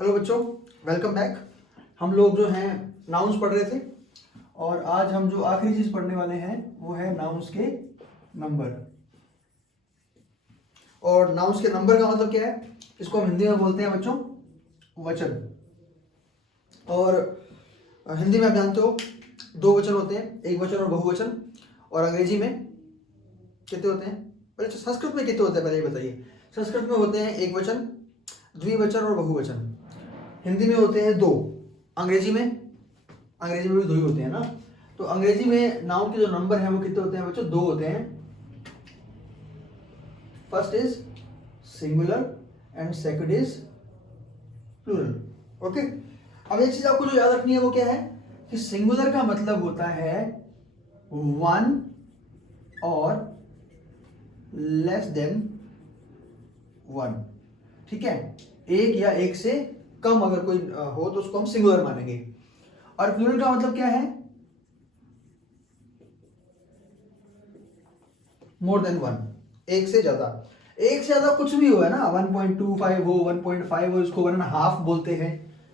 Hello बच्चों, welcome back. हम लोग जो हैं नाउन्स पढ़ रहे थे और आज हम जो आखिरी चीज पढ़ने वाले हैं वो है नाउन्स के नंबर। और नाउन्स के नंबर का मतलब क्या है? इसको हम हिंदी में बोलते हैं बच्चों वचन। और हिंदी में आप जानते हो दो वचन होते हैं, एक वचन और बहुवचन। और अंग्रेजी में कितने होते हैं? पहले संस्कृत में कितने होते हैं पहले ये बताइए। संस्कृत में होते हैं एक वचन, द्विवचन और बहुवचन। हिंदी में होते हैं दो। अंग्रेजी में भी दो ही होते हैं ना। तो अंग्रेजी में नाउन के जो नंबर हैं वो कितने होते हैं बच्चों? दो होते हैं। First is singular and second is plural. Okay, अब एक चीज आपको जो याद रखनी है वो क्या है कि सिंगुलर का मतलब होता है वन और लेस देन वन। ठीक है, एक या एक से कम अगर कोई हो तो उसको हम सिंगुलर मानेंगे। और प्लूरल का मतलब क्या है? मोर देन वन, एक से ज्यादा। एक से ज्यादा कुछ भी हो, है ना, 1.25 हो, 1.5 हो, इसको 1.5 बोलते हैं,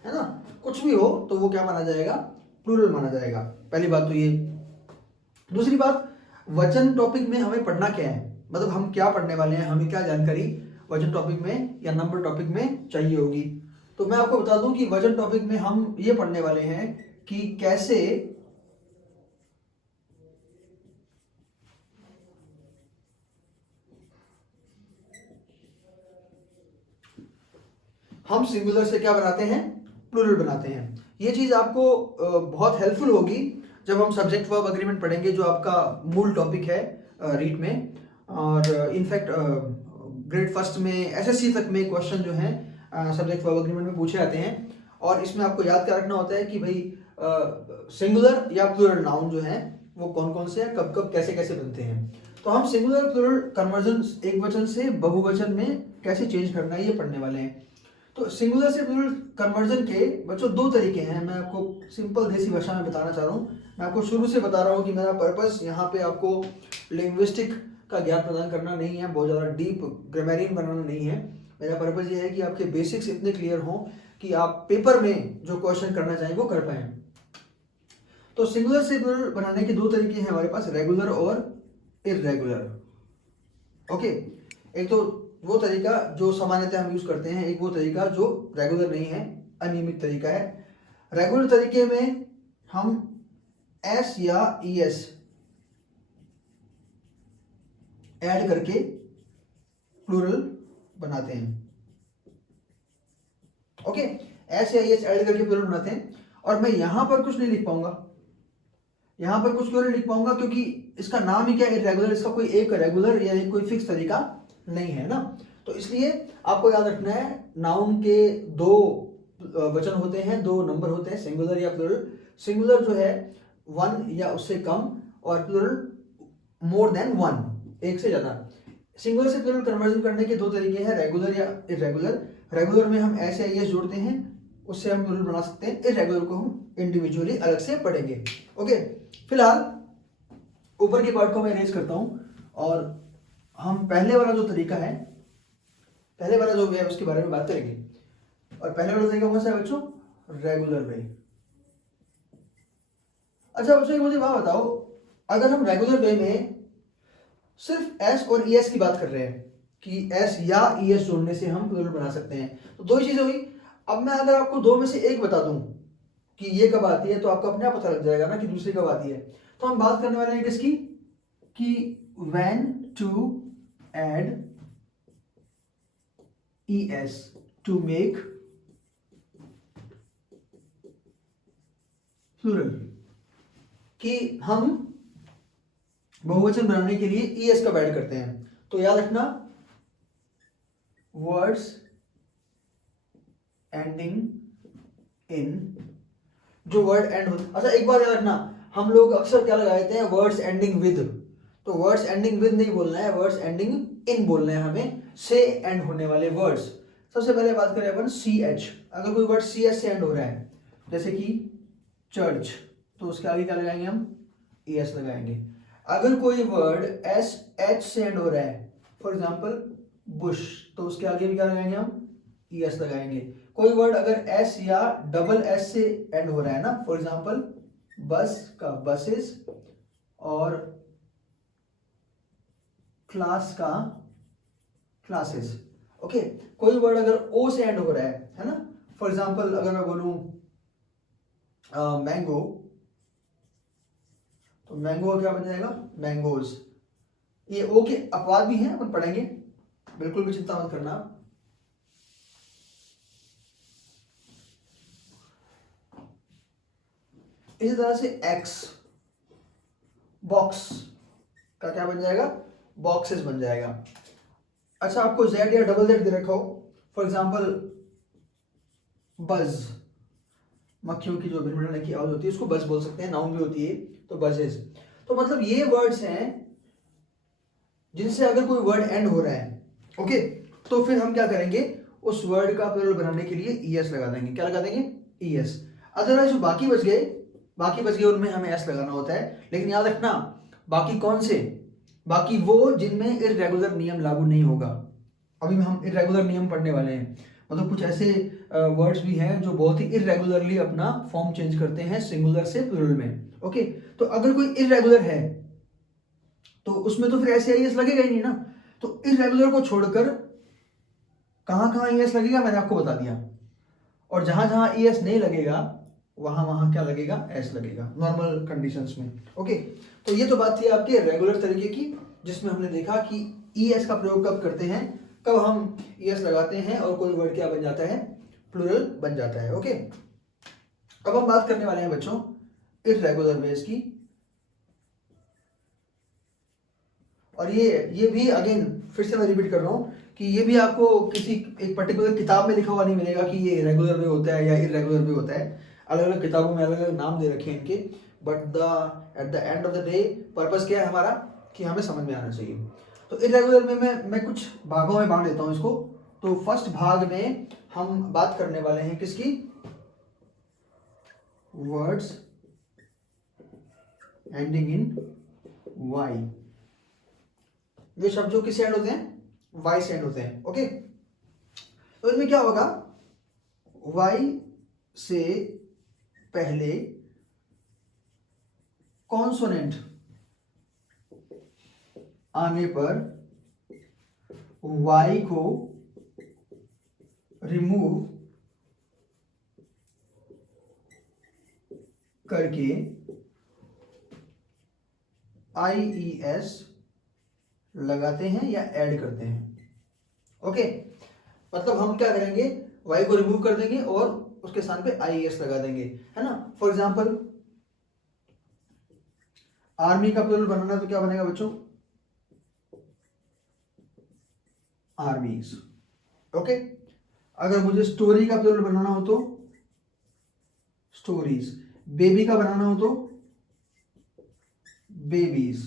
है ना। कुछ भी हो तो वो क्या माना जाएगा? प्लूरल माना जाएगा। पहली बात तो ये। दूसरी बात, वचन टॉपिक में हमें पढ़ना क्या है, मतलब हम क्या पढ़ने वाले हैं, हमें क्या जानकारी वचन टॉपिक में या नंबर टॉपिक में चाहिए होगी। तो मैं आपको बता दूं कि वचन टॉपिक में हम ये पढ़ने वाले हैं कि कैसे हम सिंगुलर से क्या बनाते हैं? प्लूरल बनाते हैं। ये चीज आपको बहुत हेल्पफुल होगी जब हम सब्जेक्ट वर्ब अग्रीमेंट पढ़ेंगे, जो आपका मूल टॉपिक है रीट में। और इनफैक्ट ग्रेड फर्स्ट में एसएससी तक में क्वेश्चन जो है सब्जेक्ट वर्ब अग्रीमेंट में पूछे जाते हैं। और इसमें आपको याद क्या रखना होता है कि भाई सिंगुलर या प्लूरल नाउन जो है वो कौन कौन से हैं, कब कब कैसे कैसे बनते हैं। तो हम सिंगुलर प्लूरल कन्वर्जन एक वचन से बहुवचन में कैसे चेंज करना है ये पढ़ने वाले हैं। तो सिंगुलर से प्लूरल कन्वर्जन के बच्चों दो तरीके हैं। मैं आपको सिंपल देसी भाषा में बताना चाह रहा हूँ। मैं आपको शुरू से बता रहा हूँ कि मेरा पर्पस यहाँ पे आपको लिंग्विस्टिक का ज्ञान प्रदान करना नहीं है, बहुत ज़्यादा डीप ग्रामेरियन बनाना नहीं है। मेरा पर्पस ये है कि आपके बेसिक्स इतने क्लियर हों कि आप पेपर में जो क्वेश्चन करना चाहें वो कर पाएं। तो सिंगुलर से प्लूरल बनाने के दो तरीके हैं हमारे पास, रेगुलर और इररेगुलर। ओके, एक तो वो तरीका जो सामान्यतः हम यूज करते हैं, एक वो तरीका जो रेगुलर नहीं है, अनियमित तरीका है। रेगुलर तरीके में हम एस या ईएस ऐड करके प्लूरल बनाते हैं। ओके, एस या ईएस ऐड करके प्लूरल बनाते हैं। और मैं यहां पर कुछ नहीं लिख पाऊंगा। यहां पर कुछ क्यों नहीं लिख पाऊंगा? क्योंकि इसका नाम ही क्या है? इररेगुलर। इसका कोई एक रेगुलर या एक कोई फिक्स तरीका नहीं है ना। तो इसलिए आपको याद रखना है नाउन के दो वचन होते हैं, दो नंबर होते हैं, सिंगुलर या प्लूरल। सिंगुलर जो है वन या उससे कम, और प्लूरल मोर देन वन, एक से ज्यादा। सिंगुलर से प्लूरल कन्वर्जन करने के दो तरीके हैं, रेगुलर या इररेगुलर। रेगुलर में हम एस या ईएस जोड़ते हैं, उससे हम प्लूरल बना सकते हैं। इररेगुलर को हम इंडिविजुअली अलग से पढ़ेंगे। ओके, फिलहाल ऊपर के पार्ट को मैं अरेंज करता हूं और हम पहले वाला जो तरीका है, पहले वाला जो वे है उसके बारे में बात करेंगे। और पहले वाला तरीका कौन सा है बच्चों? Regular way. अच्छा बच्चों, मुझे बात बताओ, अगर हम रेगुलर वे में सिर्फ एस और ईएस की बात कर रहे हैं कि एस या ईएस जोड़ने से हम प्लूरल बना सकते हैं, तो दो ही चीजें हुई। अब मैं अगर आपको दो में से एक बता दूं कि ये कब आती है, तो आपको अपने आप पता लग जाएगा ना कि दूसरी कब आती है। तो हम बात करने वाले हैं किसकी? कि when to add es to make plural, कि हम बहुवचन बनाने के लिए es का ऐड करते हैं। तो याद रखना, वर्ड्स एंडिंग इन, जो वर्ड एंड होता। अच्छा एक बात याद रखना, हम लोग अक्सर क्या लगा देते हैं? Words ending with. तो वर्ड्स एंडिंग विद नहीं बोलना है, वर्ड्स एंडिंग इन बोलना है हमें, से एंड होने वाले वर्ड्स। सबसे पहले बात करें अपन सी एच। अगर कोई वर्ड सी एच से एंड हो रहा है, जैसे कि चर्च, तो उसके आगे क्या लगाएंगे हम? ई एस लगाएंगे। अगर कोई वर्ड एस एच से एंड हो रहा है, फॉर एग्जाम्पल बुश, तो उसके आगे भी क्या लगाएंगे हम? ई एस लगाएंगे। कोई वर्ड अगर एस या डबल एस से एंड हो रहा है ना, फॉर एग्जाम्पल बस का बसेस और क्लास का क्लासेस। ओके, कोई वर्ड अगर ओ से एंड हो रहा है ना, फॉर एग्जाम्पल अगर मैं बोलूं मैंगो, तो मैंगो का क्या बन जाएगा, मैंगोज। ये ओ के अपवाद भी हैं, अपन पढ़ेंगे, बिल्कुल भी चिंता मत करना। इसी तरह से एक्स, बॉक्स का क्या बन जाएगा, बॉक्सेस बन जाएगा। अच्छा, आपको जेड या डबल जेड दे रखा हो, फॉर एग्जाम्पल बज, मक्खियों की जो भिनभिनाने की आवाज होती है उसको बज बोल सकते हैं, नाउन भी होती है तो बजेस। तो मतलब ये वर्ड्स हैं जिनसे अगर कोई वर्ड एंड हो रहा है, ओके, तो फिर हम क्या करेंगे, उस वर्ड का प्लूरल बनाने के लिए ईएस लगा देंगे। क्या लगा देंगे, ईएस। अदरवाइज जो बाकी बच गए उनमें हमें एस लगाना होता है। लेकिन याद रखना, बाकी कौन से, बाकी वो जिनमें इर्रेगुलर नियम लागू नहीं होगा। अभी हम इर्रेगुलर नियम पढ़ने वाले हैं, मतलब कुछ ऐसे वर्ड्स भी हैं जो बहुत ही इर्रेगुलरली अपना फॉर्म चेंज करते हैं सिंगुलर से प्लूरल में। ओके, तो अगर कोई इर्रेगुलर है तो उसमें तो फिर ऐसे आई एस लगेगा ही नहीं ना। तो इर्रेगुलर को छोड़कर कहां कहां ई एस लगेगा मैंने आपको बता दिया, और जहां जहां ई एस नहीं लगेगा वहां वहां क्या लगेगा, एस लगेगा नॉर्मल कंडीशंस में। ओके, तो ये तो बात थी आपके रेगुलर तरीके की, जिसमें हमने देखा कि ई एस का प्रयोग कब करते हैं, कब हम ई एस लगाते हैं और कोई वर्ड क्या बन जाता है, प्लूरल बन जाता है। ओके, अब हम बात करने वाले हैं बच्चों इर्रेगुलर वेज की। और ये भी अगेन फिर से मैं रिपीट कर रहा हूं कि ये भी आपको किसी एक पर्टिकुलर किताब में लिखा हुआ नहीं मिलेगा कि ये रेगुलर वे होता है या इर्रेगुलर वे होता है। अलग अलग किताबों में अलग अलग नाम दे रखे हैं इनके, but at the end of the day purpose क्या है हमारा, कि हमें समझ में आना चाहिए। तो इर्रेगुलर में मैं कुछ भागों में बांट देता हूं इसको। तो फर्स्ट भाग में हम बात करने वाले हैं किसकी, वर्ड्स एंडिंग इन वाई। वे शब्द जो किस एंड होते हैं, वाई से एंड होते हैं। ओके, तो इनमें क्या होगा, वाई से पहले कॉन्सोनेंट आने पर वाई को रिमूव करके IES लगाते हैं या ऐड करते हैं। ओके, मतलब हम क्या करेंगे, वाई को रिमूव कर देंगे और उसके स्थान पे IES लगा देंगे, है ना। फॉर एग्जाम्पल आर्मी का प्लूरल बनाना तो क्या बनेगा बच्चों, आर्मीज। ओके, अगर मुझे स्टोरी का प्लूरल बनाना हो तो स्टोरीज, बेबी का बनाना हो तो बेबीज।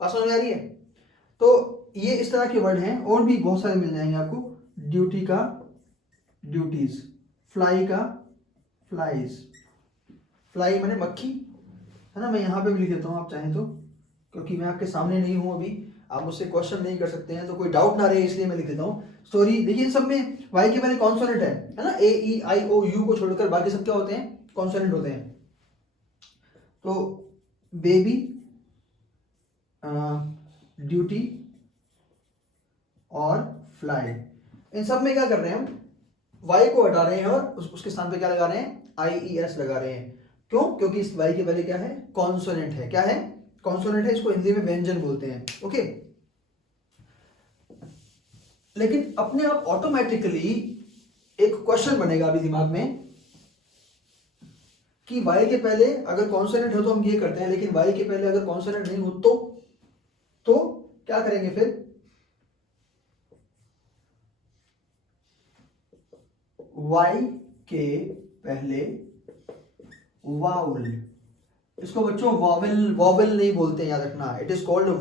बात समझ में आ रही है। तो ये इस तरह के वर्ड हैं, और भी बहुत सारे मिल जाएंगे आपको। ड्यूटी का ड्यूटीज, फ्लाई का फ्लाइज, फ्लाई माने मक्खी, है ना। मैं यहाँ पे भी लिख देता हूँ आप चाहें तो, क्योंकि मैं आपके सामने नहीं हूँ अभी, आप मुझसे क्वेश्चन नहीं कर सकते हैं, तो कोई डाउट ना रहे इसलिए मैं लिख देता हूँ। स्टोरी, देखिए इन सब में वाई के पहले कॉन्सोनेंट है ना, AEIOU को छोड़कर बाकी सब क्या होते हैं, कॉन्सोनेंट होते हैं। तो बेबी, ड्यूटी और फ्लाई, इन सब में क्या कर रहे हैं हम, वाई को हटा रहे हैं और उसके स्थान पे क्या लगा रहे हैं, IES लगा रहे हैं। क्यों, क्योंकि इस वाई के पहले क्या है, कॉन्सोनेंट है। क्या है, कॉन्सोनेंट है, इसको हिंदी में व्यंजन बोलते हैं। ओके, लेकिन अपने आप ऑटोमेटिकली एक क्वेश्चन बनेगा अभी दिमाग में कि वाई के पहले अगर कॉन्सोनेंट हो तो हम ये करते हैं, लेकिन वाई के पहले अगर कॉन्सोनेंट नहीं हो तो क्या करेंगे फिर, वाई के पहले वाउल, इसको बच्चों वॉवेल वॉवेल नहीं बोलते हैं, याद रखना। इट इज कॉल्ड ल,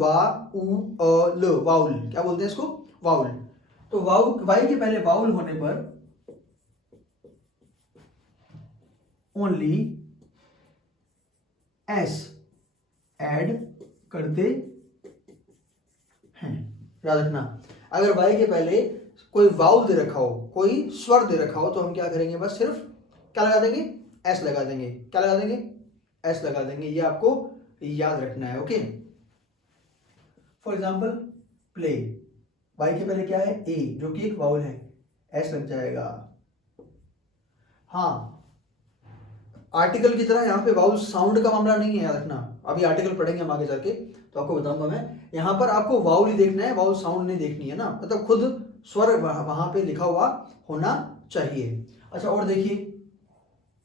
वाउल। क्या बोलते हैं इसको, वाउल। तो वाई के पहले वाउल होने पर ओनली एस ऐड करते हैं, याद रखना। अगर वाई के पहले कोई वाउल दे रखा हो, कोई स्वर दे रखा हो, तो हम क्या करेंगे, बस सिर्फ क्या लगा देंगे, एस लगा देंगे। क्या लगा देंगे, एस लगा देंगे। ये आपको याद रखना है। Okay, for example play, Y के पहले क्या है, ए, जो कि एक वाउल है, एस लग जाएगा। हाँ, आर्टिकल की तरह यहाँ पे वाउल साउंड का मामला नहीं है, याद रखना। अभी आर्टिकल पढ़ेंगे हम आगे जाके तो आपको बताऊंगा मैं। यहाँ पर आपको वाउल ही देखना है, वाउल साउंड नहीं देखनी है ना, मतलब खुद स्वर वहां पे लिखा हुआ होना चाहिए। अच्छा, और देखिए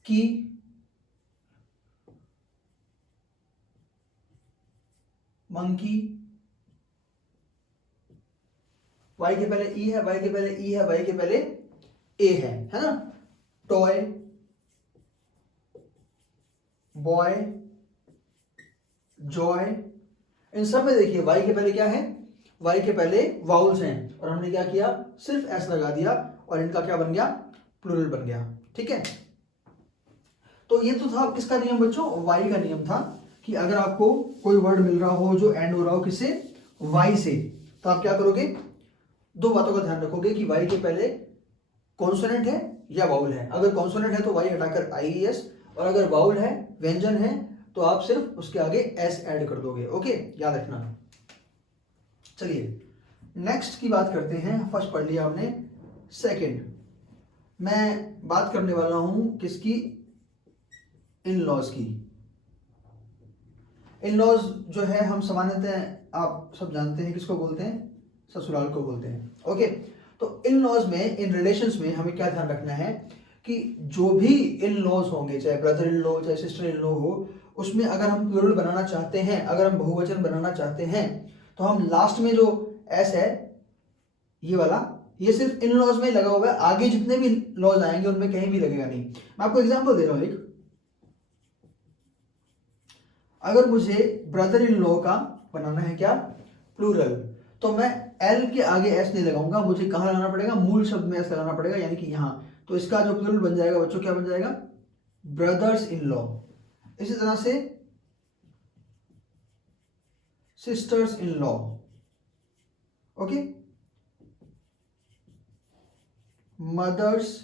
की, मंकी, वाई के पहले ई है, वाई के पहले ई है, वाई के पहले ए है ना। टॉय, बॉय, जॉय, इन सब में देखिए वाई के पहले क्या है, वाई के पहले वाउल्स हैं, और हमने क्या किया, सिर्फ एस लगा दिया और इनका क्या बन गया, प्लूरल बन गया। ठीक है, तो ये तो था किसका नियम बच्चों, वाई का नियम था कि अगर आपको कोई वर्ड मिल रहा हो जो एंड हो रहा हो किससे, वाई से, तो आप क्या करोगे, दो बातों का ध्यान रखोगे कि वाई के पहले कॉन्सोनेंट है या वाउल है। अगर कॉन्सोनेंट है तो वाई हटाकर आई एस, और अगर वाउल है, व्यंजन है, तो आप सिर्फ उसके आगे एस ऐड कर दोगे। ओके, याद रखना। चलिए नेक्स्ट की बात करते हैं। फर्स्ट पढ़ लिया हमने, सेकंड मैं बात करने वाला हूं किसकी, इन लॉज की। इन लॉज जो है हम सामान्यतः आप सब जानते हैं किसको बोलते हैं, ससुराल को बोलते हैं। ओके, तो इन लॉज में, इन रिलेशंस में हमें क्या ध्यान रखना है कि जो भी इन लॉज होंगे, चाहे ब्रदर इन लॉ चाहे सिस्टर इन लॉ हो, उसमें अगर हम प्लूरल बनाना चाहते हैं, अगर हम बहुवचन बनाना चाहते हैं, तो हम लास्ट में जो एस है ये वाला, ये सिर्फ इन लॉज में लगा हुआ है, आगे जितने भी लॉज आएंगे उनमें कहीं भी लगेगा नहीं। मैं आपको एग्जांपल दे रहा हूं एक, अगर मुझे ब्रदर इन लॉ का बनाना है क्या, प्लूरल, तो मैं एल के आगे एस नहीं लगाऊंगा, मुझे कहां लगाना पड़ेगा, मूल शब्द में एस लगाना पड़ेगा, यानी कि यहां। तो इसका जो प्लूरल बन जाएगा बच्चों, क्या बन जाएगा, ब्रदर्स इन लॉ। इसी तरह से sisters in law. Okay, mothers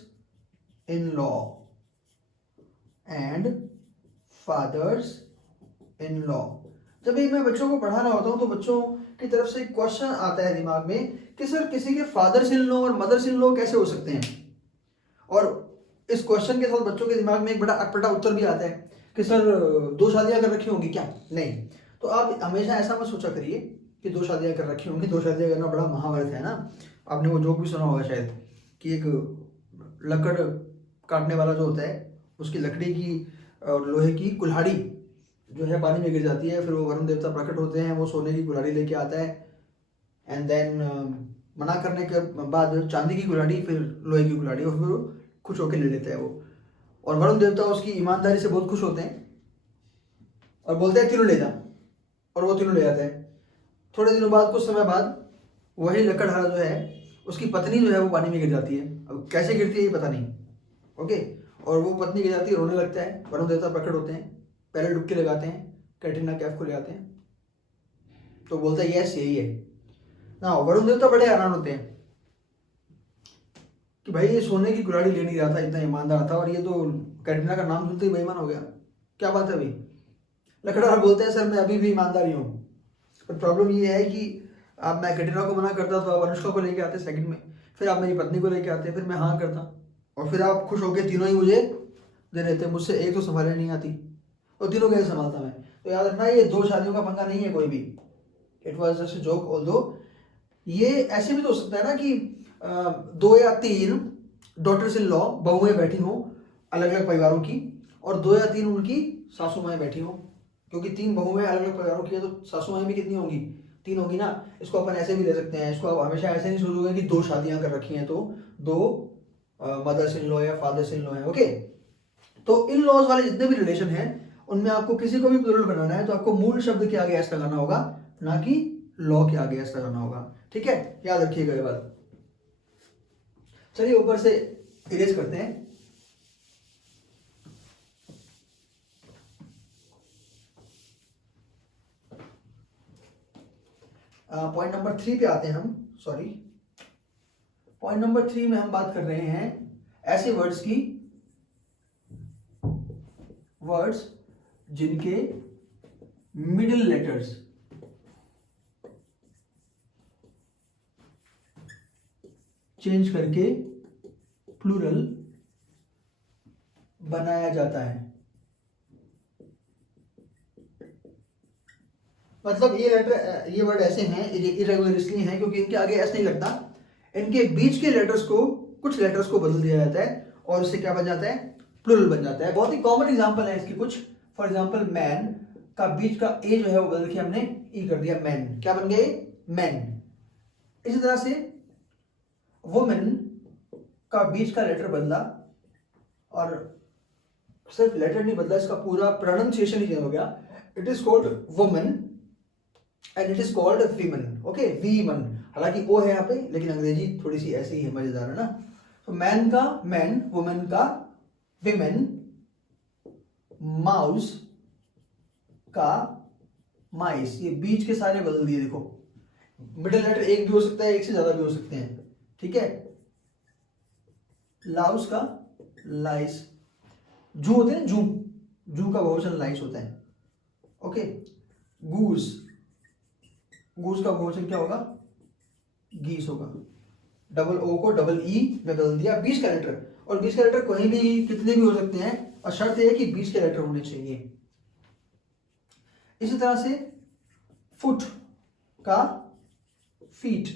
in law and fathers in law. जब भी मैं बच्चों को पढ़ा रहा होता हूं तो बच्चों की तरफ से क्वेश्चन आता है दिमाग में कि सर किसी के फादर्स इन लॉ और मदर्स इन लॉ कैसे हो सकते हैं, और इस क्वेश्चन के साथ बच्चों के दिमाग में एक बड़ा अटपटा उत्तर भी आता है कि सर दो शादियां कर रखी होंगी क्या, नहीं। तो आप हमेशा ऐसा मत सोचा करिए कि दो शादियां कर रखी होंगी, दो शादियां करना बड़ा महाभारत है ना। आपने वो जोक भी सुना होगा शायद कि एक लकड़ काटने वाला जो होता है, उसकी लकड़ी की और लोहे की कुल्हाड़ी जो है पानी में गिर जाती है, फिर वो वरुण देवता प्रकट होते हैं, वो सोने की कुल्हाड़ी लेके आता है, एंड देन मना करने के बाद चांदी की कुल्हाड़ी, फिर लोहे की कुल्हाड़ी, और फिर वो खुश होकर ले लेता है वो, और वरुण देवता उसकी ईमानदारी से बहुत खुश होते हैं और बोलते हैं तीनों ले जा, और वो तीनों ले जाते हैं। थोड़े दिनों बाद, कुछ समय बाद, वही लकड़हारा जो है उसकी पत्नी जो है वो पानी में गिर जाती है। अब कैसे गिरती है ये पता नहीं। ओके, और वो पत्नी गिर जाती है, रोने लगता है, वरुण देवता प्रकट होते हैं, पहले डुबकी लगाते हैं, कैटरीना कैफ को ले आते हैं, तो बोलता है यस यही है ना। वरुण देवता बड़े हैरान होते हैं कि भाई ये सोने की कुल्हाड़ी ले नहीं रहा था, इतना ईमानदार था, और ये तो कैटरीना का नाम सुनते ही बेईमान हो गया, क्या बात है भाई। लकड़हारा बोलते हैं सर मैं अभी भी ईमानदार ही हूँ, पर प्रॉब्लम ये है कि अब मैं कैटरीना को मना करता तो आप अनुष्का को लेके आते सेकंड में, फिर आप मेरी पत्नी को लेके आते, फिर मैं हाँ करता, और फिर आप खुश होकर तीनों ही मुझे दे देते, मुझसे एक तो संभालने नहीं आती, और तीनों कैसे संभालता मैं। तो याद रखना ये दो शादियों का पंगा नहीं है कोई भी, it was just a joke. Although ये ऐसे भी तो हो सकता है ना कि दो या तीन डॉटर्स इन लॉ बहुएं बैठी हों अलग अलग परिवारों की, और दो या तीन उनकी सासू माएँ बैठी हों, क्योंकि तीन बहुएं अलग अलग परिवारों की है तो सासू माएँ भी कितनी होंगी, तीन होगी ना। इसको अपन ऐसे भी ले सकते हैं, इसको आप हमेशा ऐसे नहीं सोचोगे कि दो शादियां कर रखी हैं तो दो मदर्स इन लॉ या फादर्स इन लॉ है। ओके, तो इन लॉज वाले जितने भी रिलेशन हैं उनमें आपको किसी को भी प्लूरल बनाना है तो आपको मूल शब्द के आगे एस लगाना होगा, ना कि लॉ के आगे एस लगाना होगा। ठीक है, याद रखिएगा ये बात। चलिए ऊपर से इरेज करते हैं। पॉइंट नंबर 3 पे आते हैं हम, सॉरी पॉइंट नंबर 3 में हम बात कर रहे हैं ऐसे वर्ड्स की, वर्ड्स जिनके मिडिल लेटर्स चेंज करके प्लूरल बनाया जाता है। मतलब ये वर्ड ऐसे हैं, इरेगुलर इसलिए हैं क्योंकि इनके आगे एस नहीं लगता, इनके बीच के लेटर्स को, कुछ लेटर्स को बदल दिया जाता है और उससे क्या बन जाता है, प्लूरल बन जाता है। बहुत ही कॉमन एग्जांपल है इसके कुछ। फॉर एग्जांपल मैन का बीच का ए जो है वो बदल के हमने ई कर दिया, मैन। क्या बन गए, मैन। इसी तरह से वुमेन का बीच का लेटर बदला और सिर्फ लेटर नहीं बदला, इसका पूरा प्रोनाउंसिएशन ही चेंज हो गया। It is called women and it is called women. Okay, women, हालांकि ओ है यहाँ पे, लेकिन अंग्रेजी थोड़ी सी ऐसी ही है, मजेदार है ना। तो मैन का मैन, वुमेन का विमेन, माउस का माइस। ये बीच के सारे बदल दिए, देखो मिडिल लेटर एक भी हो सकता है, एक से ज्यादा भी हो सकते हैं, ठीक है। लाउस का लाइस, जू होते हैं, जू, जू का बहुवचन लाइस होता है। ओके, गूस, गूस का बहुवचन क्या होगा, गीस होगा। डबल ओ को डबल ई में बदल दिया, बीच का लेटर, और बीच का लेटर कहीं भी कितने भी हो सकते हैं, और शर्त यह है कि बीच के लेटर होने चाहिए। इसी तरह से फुट का फीट,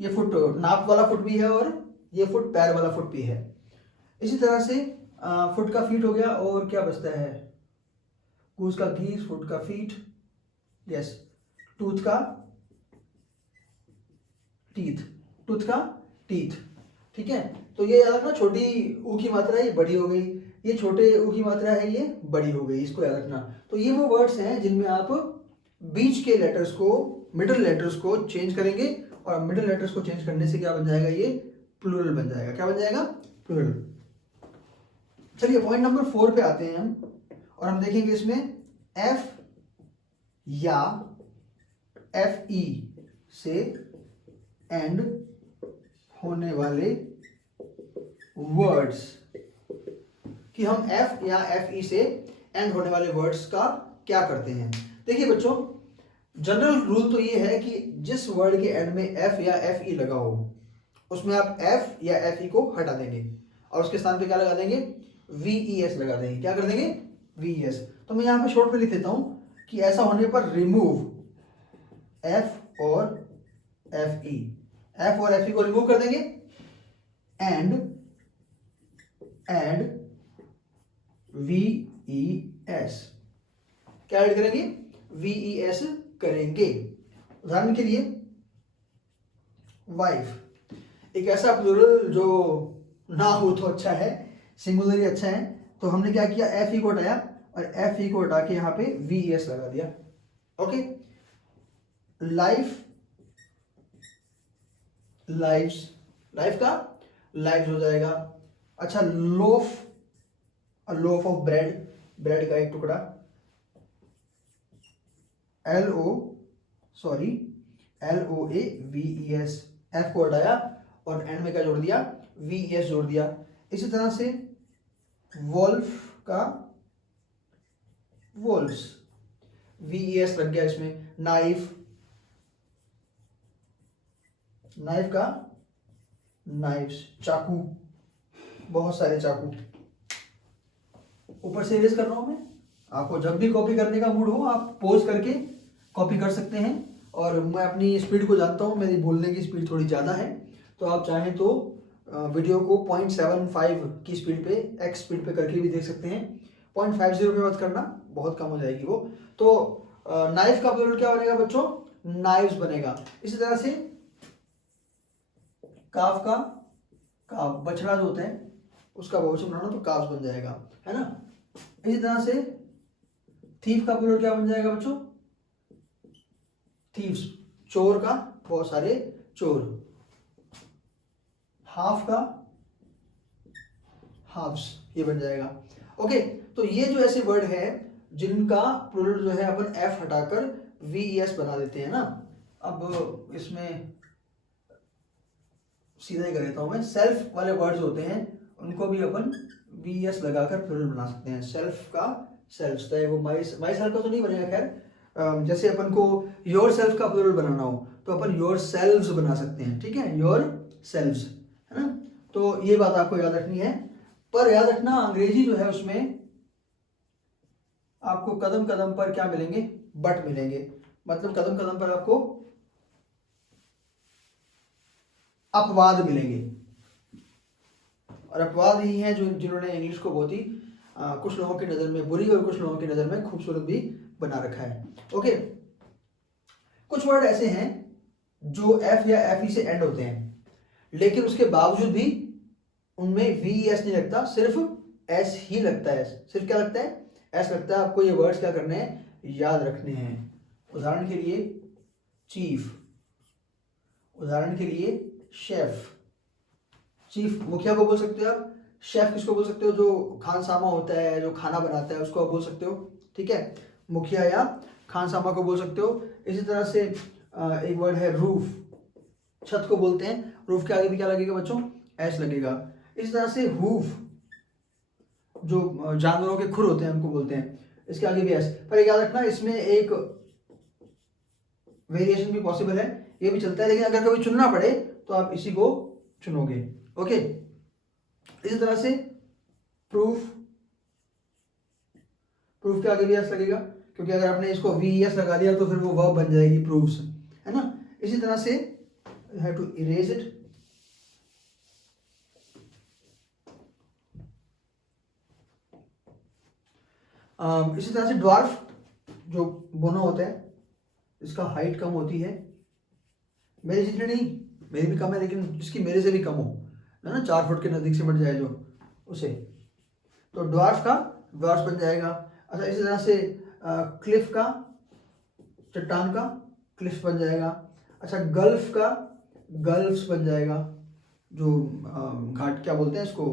ये फुट नाप वाला फुट भी है और ये फुट पैर वाला फुट भी है। इसी तरह से फुट का फीट हो गया, और क्या बचता है, गूस का गीस, फुट का फीट, यस, टूथ का टीथ, टूथ का टीथ, ठीक है। तो ये याद रखना, छोटी ऊ की मात्रा है, ये बड़ी हो गई, ये छोटे ऊ की मात्रा है, ये बड़ी हो गई, इसको याद रखना। तो ये वो वर्ड्स हैं जिनमें आप बीच के लेटर्स को, मिडिल लेटर्स को चेंज करेंगे, और मिडिल लेटर्स को चेंज करने से क्या बन जाएगा, ये प्लूरल बन जाएगा। क्या बन जाएगा, प्लूरल। चलिए पॉइंट नंबर 4 पे आते हैं हम, और हम देखेंगे इसमें एफ या एफ ई से एंड होने वाले वर्ड्स, कि हम एफ या एफ ई से एंड होने वाले वर्ड्स का क्या करते हैं। देखिए बच्चों, जनरल रूल तो ये है कि जिस वर्ड के एंड में एफ या एफ ई लगा हो उसमें आप एफ या एफ ई को हटा देंगे और उसके स्थान पे क्या लगा देंगे, वी ई एस लगा देंगे। क्या कर देंगे, वी ई एस। तो मैं यहां पे शॉर्ट में लिख देता हूं कि ऐसा होने पर रिमूव एफ और एफ ई, एफ और एफ ई को रिमूव कर देंगे, एंड वी ई एस, क्या ऐड करेंगे, वी ई एस करेंगे। उदाहरण के लिए वाइफ, एक ऐसा प्लूरल जो ना हो तो अच्छा है, सिंगुलर ही अच्छा है। तो हमने क्या किया, एफ ई को हटाया और एफ ई को हटा के यहां पे वी ई एस लगा दिया। ओके, लाइफ, लाइव्स, लाइफ का लाइव्स हो जाएगा। अच्छा, loaf, loaf of bread, bread का एक टुकड़ा, L O A V E S, F को हटाया और एंड में क्या जोड़ दिया, वी ई एस जोड़ दिया। इसी तरह से वोल्फ का वोल्फ्स, वी ई एस लग गया इसमें। नाइफ, नाइफ का नाइफ्स, चाकू, बहुत सारे चाकू। ऊपर से इरेज कर रहा हूं मैं, आपको जब भी कॉपी करने का मूड हो आप पॉज करके कॉपी कर सकते हैं। और मैं अपनी स्पीड को जानता हूं, मेरी बोलने की स्पीड थोड़ी ज़्यादा है, तो आप चाहें तो वीडियो को 0.75 की स्पीड पे, एक्स स्पीड पे करके भी देख सकते हैं। 0.50 पे मत करना, बहुत कम हो जाएगी वो। तो नाइफ का प्लूरल क्या बनेगा बच्चों, नाइव्स बनेगा। इसी तरह से काफ का, काफ बछड़ा जो होता है उसका बहुवचन बनाना तो काफ्स बन जाएगा, है ना। इसी तरह से थीफ का प्लूरल क्या बन जाएगा बच्चों, थीव्स, चोर का बहुत सारे चोर। हाफ का हाफ्स, ये बन जाएगा। ओके, तो ये जो ऐसे वर्ड है जिनका प्लूरल जो है अपन एफ हटाकर वी ई एस बना देते हैं ना। अब इसमें सीधा ही कर देता हूँ मैं, सेल्फ वाले वर्ड्स होते हैं उनको भी अपन वीएस लगाकर प्लूरल बना सकते हैं। सेल्फ का सेल्फ्स, वो माई सेल्फ का तो नहीं बनेगा खैर। जैसे अपन को योर सेल्फ का प्लूरल बनाना हो तो अपन योर सेल्व्स बना सकते हैं, ठीक है, योर सेल्व्स, है ना। तो ये बात आपको याद रखनी है। पर याद रखना अंग्रेजी जो है उसमें आपको कदम कदम पर क्या मिलेंगे, बट मिलेंगे। मतलब कदम कदम पर आपको अपवाद मिलेंगे, और अपवाद ही हैं जो जिन्होंने इंग्लिश को बहुत ही कुछ लोगों की नज़र में बुरी और कुछ लोगों की नज़र में खूबसूरत भी बना रखा है। ओके, कुछ वर्ड ऐसे हैं जो एफ या एफ ई से एंड होते हैं, लेकिन उसके बावजूद भी उनमें वी एस नहीं लगता, सिर्फ एस ही लगता है। सिर्फ क्या लगता है, एस लगता है। आपको ये वर्ड्स क्या करने हैं, याद रखने हैं। उदाहरण के लिए चीफ, उदाहरण के लिए शेफ। चीफ मुखिया को बोल सकते हो आप, शेफ किसको बोल सकते हो, जो खानसामा होता है, जो खाना बनाता है, उसको आप बोल सकते हो, ठीक है, मुखिया या खानसामा को बोल सकते हो। इसी तरह से एक वर्ड है रूफ, छत को बोलते हैं, रूफ के आगे भी क्या लगेगा बच्चों, एस लगेगा। इसी तरह से हूफ, जो जानवरों के खुर होते हैं उनको बोलते हैं, इसके आगे भी एस। पर एक याद रखना, इसमें एक वेरिएशन भी पॉसिबल है, ये भी चलता है, लेकिन अगर कभी चुनना पड़े तो आप इसी को चुनोगे। ओके, इसी तरह से प्रूफ, प्रूफ के आगे भी एस लगेगा, क्योंकि अगर आपने इसको वी एस लगा दिया तो फिर वो वर्ब बन जाएगी प्रूफ्स, है ना। इसी तरह से you have to erase it. इसी तरह से ड्वार्फ, जो बोनो होता है, इसका हाइट कम होती है, मेरे जितने नहीं, मेरी भी कम है, लेकिन इसकी मेरे से भी कम हो, है ना, 4 फुट के नज़दीक से बढ़ जाए जो उसे, तो ड्वार्फ का ड्वार्फ बन जाएगा। अच्छा, इसी तरह से क्लिफ का, चट्टान का क्लिफ बन जाएगा। अच्छा, गल्फ का गल्फ्स बन जाएगा, जो घाट क्या बोलते हैं इसको,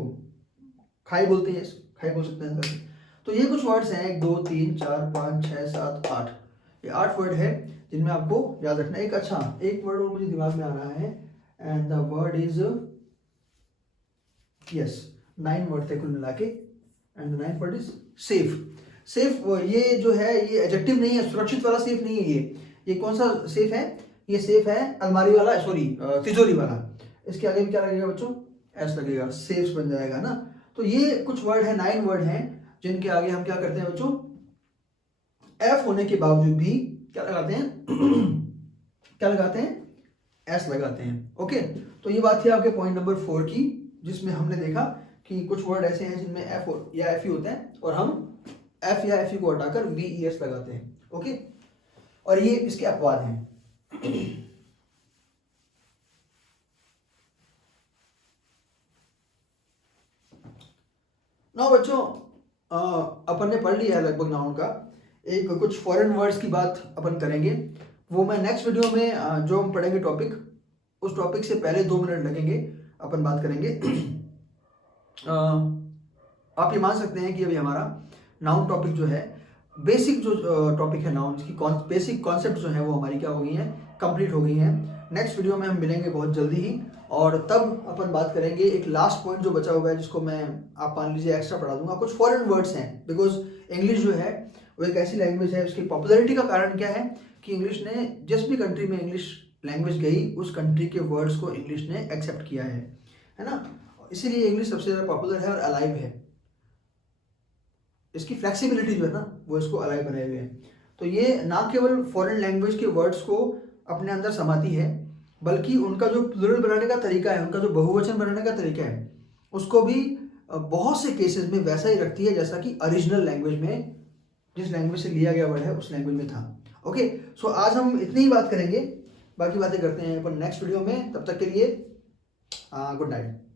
खाई बोलते हैं, खाई बोल सकते हैं। तो ये कुछ वर्ड्स हैं, 1 2 3 4 5 6 7 8, ये 8 वर्ड है जिनमें आपको याद रखना है। एक अच्छा एक वर्ड और मुझे दिमाग में आ रहा है, and the word is yes, 9 word थे कुल मिला के, and the 9th word is safe. Safe ये जो है ये एडजेक्टिव नहीं है, सुरक्षित वाला सेफ नहीं है ये कौन सा सेफ है, ये सेफ है अलमारी वाला, सॉरी तिजोरी वाला। इसके आगे भी क्या लगेगा बच्चों, एस लगेगा, सेफ्स बन जाएगा ना। तो ये कुछ वर्ड है, 9 वर्ड हैं जिनके आगे हम क्या करते हैं बच्चों, एफ होने के बावजूद भी क्या लगाते हैं क्या लगाते हैं, एस लगाते हैं। ओके, तो ये बात थी आपके पॉइंट नंबर 4 की, जिसमें हमने देखा कि कुछ वर्ड ऐसे हैं जिनमें एफ या एफ ई होता है और हम एफ या एफ ई को हटाकर वी ई एस लगाते हैं। ओके, और ये इसके अपवाद हैं। ना बच्चों, अपन ने पढ़ लिया है लगभग नाउन का। एक कुछ फॉरेन वर्ड्स की बात अपन करेंगे, वो मैं नेक्स्ट वीडियो में जो हम पढ़ेंगे टॉपिक, उस टॉपिक से पहले 2 मिनट लगेंगे, अपन बात करेंगे। आप ये मान सकते हैं कि अभी हमारा नाउन टॉपिक जो है, बेसिक जो टॉपिक है नाउन की, बेसिक कॉन्सेप्ट जो है वो हमारी क्या हो गई हैं, कंप्लीट हो गई हैं। नेक्स्ट वीडियो में हम मिलेंगे बहुत जल्दी ही, और तब अपन बात करेंगे एक लास्ट पॉइंट जो बचा हुआ है, जिसको मैं आप मान लीजिए एक्स्ट्रा पढ़ा दूंगा। कुछ फॉरेन वर्ड्स हैं, बिकॉज इंग्लिश जो है वो एक ऐसी लैंग्वेज है, उसकी पॉपुलैरिटी का कारण क्या है कि इंग्लिश ने जिस भी कंट्री में इंग्लिश लैंग्वेज गई, उस कंट्री के वर्ड्स को इंग्लिश ने एक्सेप्ट किया है ना। इसीलिए इंग्लिश सबसे ज़्यादा पॉपुलर है और अलाइव है। इसकी फ्लेक्सिबिलिटी जो है ना, वो इसको अलाइव बनाए हुए है। तो ये ना केवल फॉरेन लैंग्वेज के वर्ड्स को अपने अंदर समाती है, बल्कि उनका जो प्लूरल बनाने का तरीका है, उनका जो बहुवचन बनाने का तरीका है, उसको भी बहुत से केसेस में वैसा ही रखती है जैसा कि ओरिजिनल लैंग्वेज में, जिस लैंग्वेज से लिया गया वर्ड है उस लैंग्वेज में था। ओके, सो आज हम इतनी ही बात करेंगे, बाकी बातें करते हैं अपन नेक्स्ट वीडियो में। तब तक के लिए गुड नाइट।